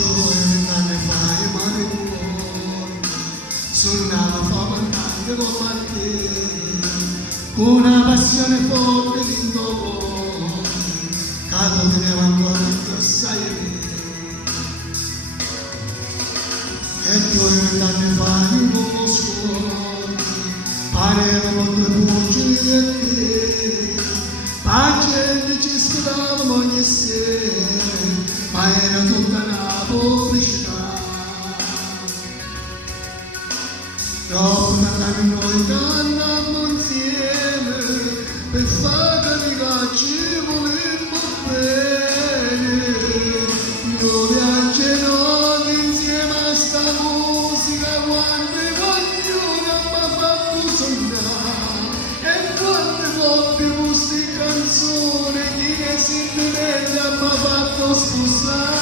ne fai male buono, suonava famante come a te, una passione forte di dopo, caso teneva ancora addosso a me. E tu ne fai uno scuola, pareva molto bucci di te, pace ci scudavamo ogni sera, ma era tutta una pubblicità. Dopo tanti noi andammo insieme per fare che ci volemmo bene. Noi viaggeremo insieme a sta musica quando ognuno mi ha fatto sognare. E quante volte queste canzoni chi ne sentimenti mi ha fatto scusare.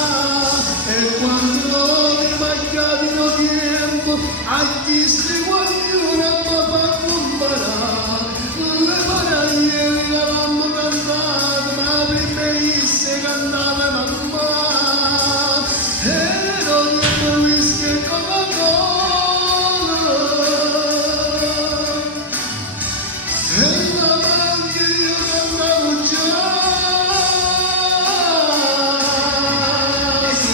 E quando mi mancavano tempo a chi si ognuno mi ha fatto imparare. Le parole che avevamo cantato, ma prima esse cantava mamma. E non mi whisky e Coca-Cola. E la manca io cantavo già.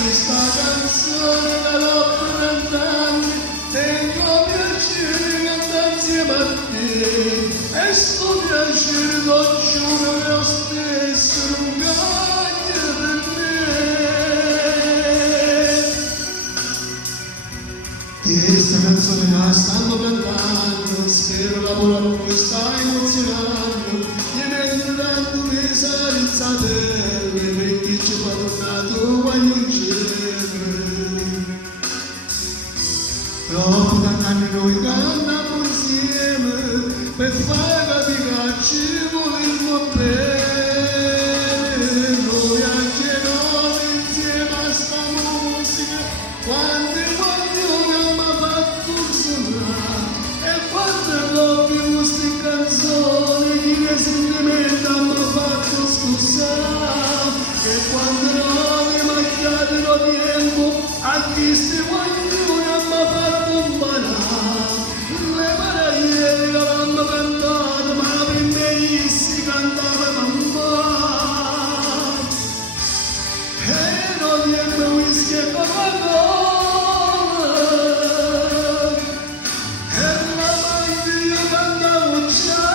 Questa canzone che l'ho per anni, tengo piacere di cantare insieme a te. E sto piacere lo giuro che lo stesso non cambia per me. Di questa canzone la stanno cantando, spero la buona voi sta emozionando, chiedendo tanto mesa rizzatelle per chi ci fa tornato quando in cielo. Dopo tanti anni noi cantiamo insieme per fare capire che ci volemmo bene. Noi anche noi insieme a sta musica quando ognuno mi ha fatto suonare. E quando dopo queste canzoni chi ne sentimenti mi ha fatto scusare. E quando non mi mancavano tempo a chi si ognuno mi ha fatto imparare. Le parole che avevamo cantato, ma prima si cantava mamma. E non niente whisky e Coca-Cola. E la manca io cantavo già.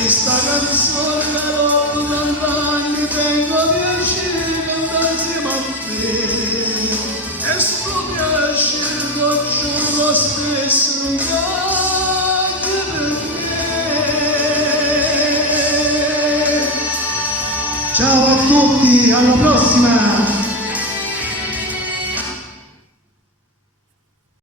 Questa canzone che l'ho per anni, tengo piacere di cantare insieme a te. E sto piacere lo giuro lo stesso non cambia per me. Ciao a tutti, alla prossima!